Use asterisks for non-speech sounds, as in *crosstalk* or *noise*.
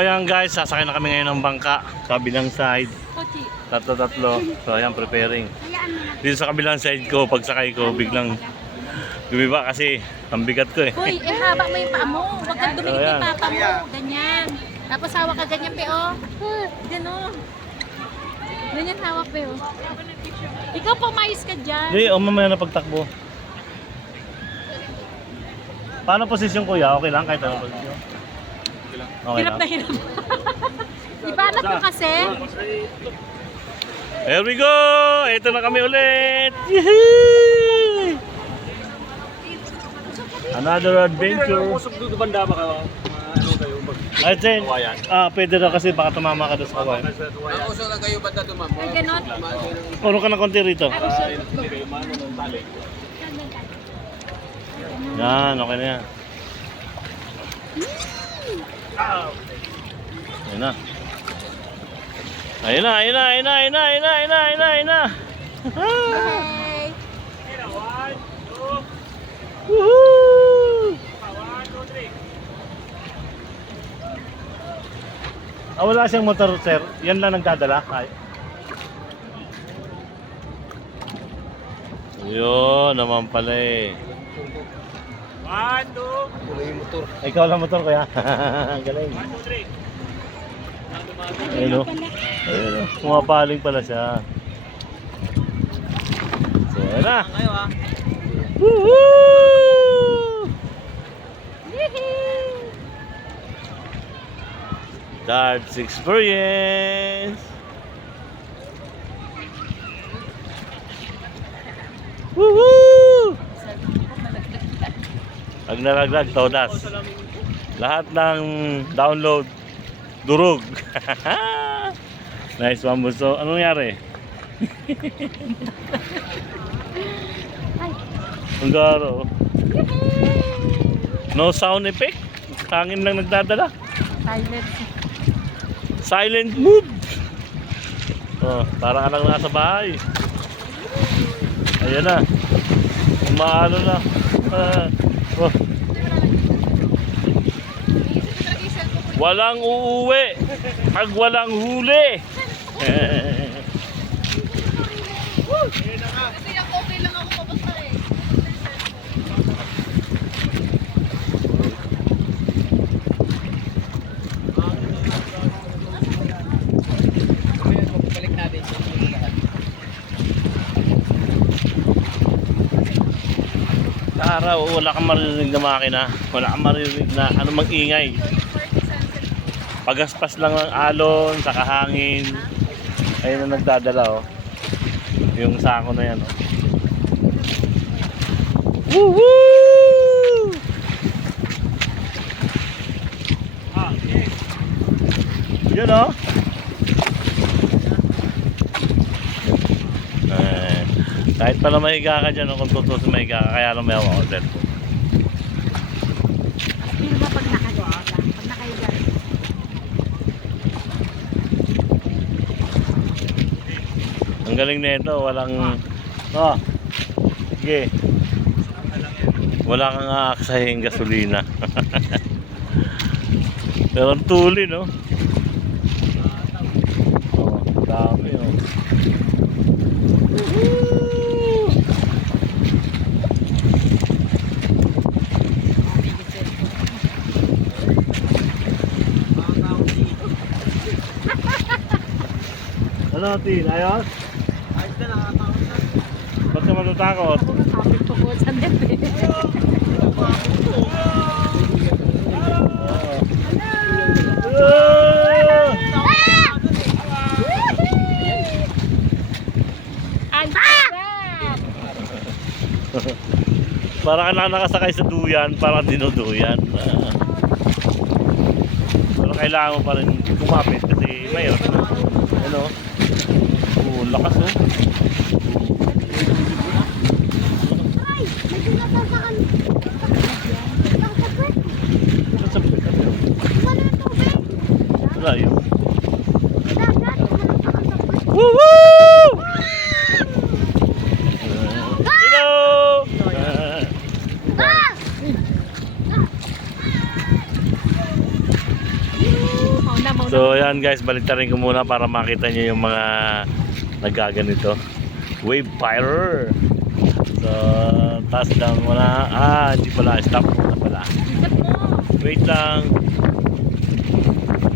Ayan guys, sasakay na kami ngayon ng bangka. Kabilang side, tatlo-tatlo. So ayan, preparing. Dito sa kabilang side ko, pagsakay ko, biglang gumiba kasi ang bigat ko eh. Hoy, eh haba mo yung paa mo. Huwag kang dumikit yung papa mo. Ganyan. Tapos hawak ka ganyan, pe, oh. Ganon. Ganyan hawak, pe, oh. Ikaw pumayos ka dyan. Hindi, o mamaya na pagtakbo. Paano posisyon kuya? Okay lang kahit ano posisyon? Okay Hirap na hirap. *laughs* Ibanat mo kasi. Here we go! Ito na kami ulit! Yehey! Another adventure. Usap doon banda ba kayo? Ano kayo? I think, ah, pwede na kasi baka tumama ka doon sa kawayan. sa kawayan. Uso lang kayo banda dumam. Ay, ganon. Puro ka ng konti rito. Yan, okay na yan. Ayun na. Ayun na, ayun na, ayun na, ayun na, ayun na, ayun na, ayun na, ayun na. Woohoo! Ah, wala siyang motor, sir. Yan lang nagdadala. Ay. Yun, naman pala eh. One, two, Ikaw lang motor kaya. *laughs* Ang Galing. three. Ayun o. Ayun o. Pumapaling pala siya. So, ayun na. Ah. Woohoo! Darts experience. Woohoo! Pag nalaglag, todas. Lahat ng download, durog. *laughs* nice one, Buso. Anong nangyari? *laughs* Ang garo. No sound effect. Hangin lang nagdadala. Silence. Silent mood. Oh, parang ka lang nasa bahay. Ayan na. Umaano na. Ah, Walang uuwi pag walang huli. *laughs* Balik natin. Sa araw, wala kang maririnig na makina. Wala kang maririnig na ano mag-ingay. Pagaspas lang ng alon, sa kahangin. Ayun na nagdadala oh. Yung sako na yan oh. Woohoo! Yun oh. Eh, kahit pala mahiga ka dyan, kung tutusin mahiga ka, kaya lang may hawak ko cellphone. Pero ba pag nakahiga lang? Pag nakahiga lang. Ang galing nito, walang... Oh, sige. Wala kang aaksahin gasolina. *laughs* Pero ang tuli, no? Oh, dami, oh. Woohoo! Ano, Tin? Ayos? Ayos na nakatawa na. Ba't ka matatakot? Ako nga kapit po ko sa. Ang sarap! *laughs* Para ka na nakasakay sa duyan, parang dinuduyan. Pero kailangan mo pa rin kumapit kasi mayon. Ano? Oo, lakas oh. Puwet. Woohoo! Hello! Ah. Ah! So ayan guys, baliktarin ko muna para makita nyo yung mga nagaganito. Wave Firer. So, taas lang muna. Ah, hindi pala. Stop muna pala. Wait lang.